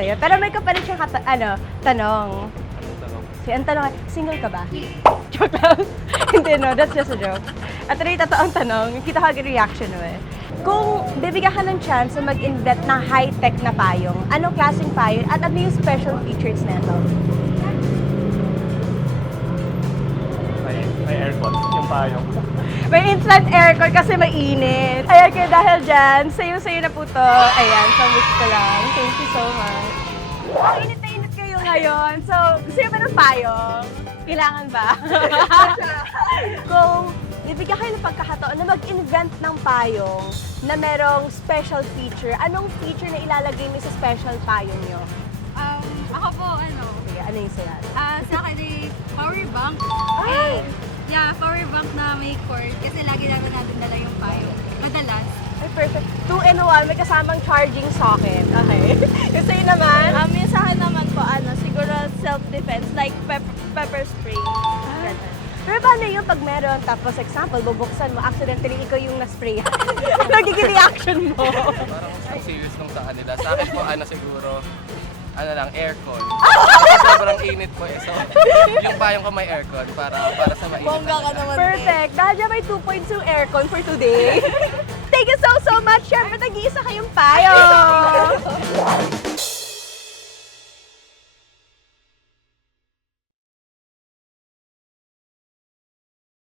sa'yo. Pero may kapalit siyang tanong. Ang tanong ay, single ka ba? Joke lang. Hindi, no, that's just a joke. At rin totoong tanong, kita ka reaction mo eh. Kung bibigyan ka ng chance na mag-invent ng high-tech na payong, anong klaseng payong at ano yung special features nito? May aircon yung payong. May instant aircon kasi mainit. Ayan kayo dahil dyan, sayo-sayo na po to. Ayan, so wish ko lang. Thank you so much. Init na init kayo ngayon. So, gusto niyo ba ng payong? Kailangan ba? Kung bibigyan kayo ng pagkakataon na mag-invent ng payong na merong special feature, anong feature na ilalagay mo sa special payong nyo? Ako po, Sige, ano yung sila? sa akin ay power bank. Ay! Yeah, power bank na may cord. Kasi lagi namin natin dala yung payo. Madalas. Ay, perfect. 2-in-1, may kasamang charging socket. Okay. Yung sa'yo naman? Yung sa akin naman po, siguro self-defense, like pepper spray. Pero paano yung pag meron, tapos example, bubuksan mo, accidentally ikaw yung na-spray. Nagiging reaction mo. Parang mas serious nung sa kanila. Sa akin po, siguro, aircon. Sobrang init po eh. So, yung payong ko may aircon para sa mainit. Bongga ka naman. Perfect. Dahil dyan may 2.2 aircon for today. Thank you so much. Siyempre, nag-iisa kayong payo.